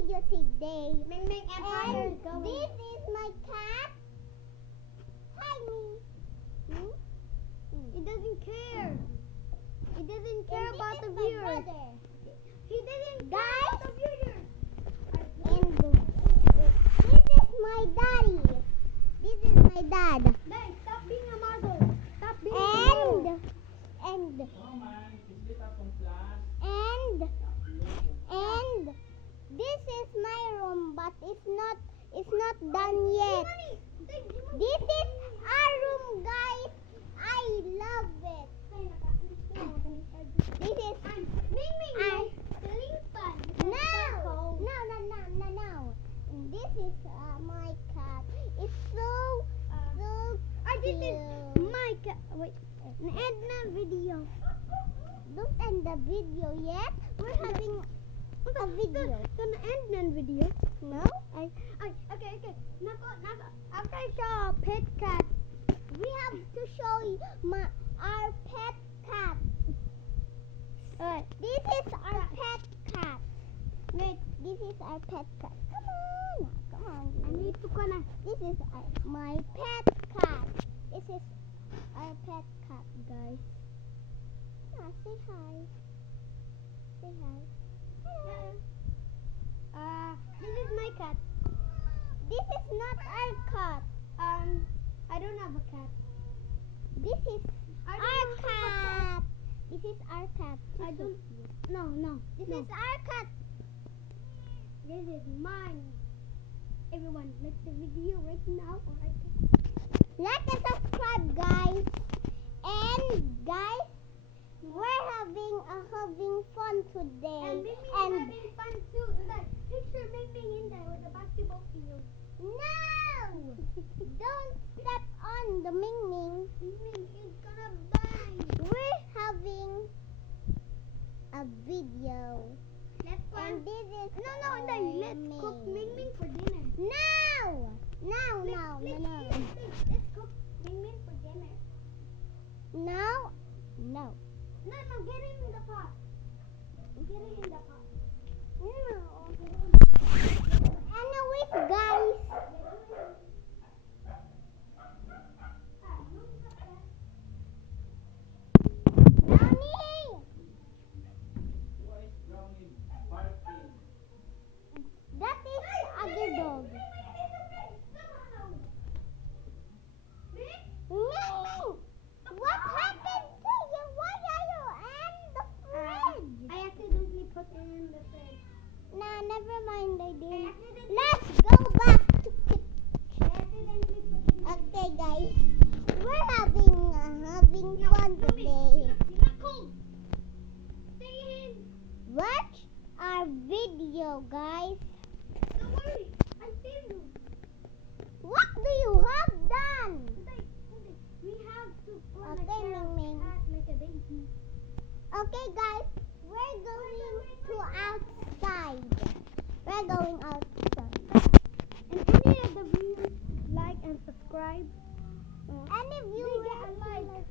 video today. Ming Ming and Father And going. this is my cat. Hi, me. Hmm? He doesn't care. He doesn't care And about this the is my viewers. brother. He doesn't care Guys. about the viewers. And this is my daddy. This is my dad. Dad, stop being a mother. Stop being a And mother. and this is my room, but it's not done yet. This is our room, guys. I love it. This is Ming Ming, I sleeping. no. This is my cat. It's so This cute. is my cat. Wait, end the video. Don't end the video yet. We're having a video. Gonna end the video. No? Okay. Nako. After I saw a pet cat. We have to show you our pet cat. Alright. This is our pet cat. Wait, this is our pet cat. Come on. I need to connect. This is my pet cat. This is our pet cat, guys. Say hi. Say hi. Hello. This is my cat. This is not our cat. I don't have a cat. This is I don't our have a cat. cat. This is our cat. I don't. No. This no. is our cat. This is mine. Everyone, like the video right now, or I can. Like and subscribe, guys. And guys, we're having fun today. And Ming Ming is having fun too. Like, picture Ming Ming in there with the basketball field. No! Don't step on the Ming Ming. Ming Ming is gonna bang. We're having a video. Let's go. And this is No, let's cook Ming Ming for dinner. No! Let's cook Ming Ming for dinner. No! No, get it in the pot. Get it in the pot. No! Anyways, guys, Brownie! That is other dog. Ming! What happened to you? Why are you in the fridge? I accidentally put it in the fridge. Nah, never mind, I I didn't. accidentally, Let's go back to kitchen. I accidentally put it in the Okay, guys, we're having fun today. You're not cold. Stay in. Watch our video, guys. Don't worry. I saved you. What do you have done? We have to put Okay, like Ming Ming. like a baby. Okay, guys, we're going to outside. We're going outside. And any of the viewers like and subscribe. Any of you They get a like.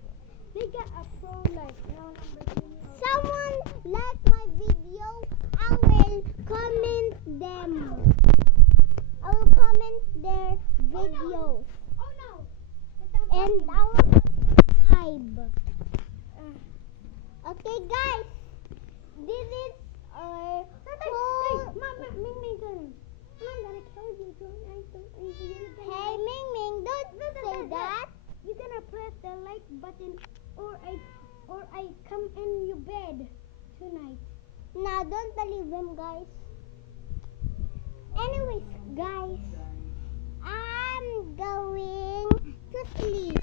They get a pro like. No number 2. someone like my video, I will comment them. I will comment their videos. Oh no. And I will subscribe. Okay, guys, this is our whole... Ming Ming, I'm gonna kill you. Hey, Ming Ming, don't say that. You're gonna press the like button, or I come in your bed tonight. Nah, don't leave them, guys. Anyways, guys, I'm going to sleep.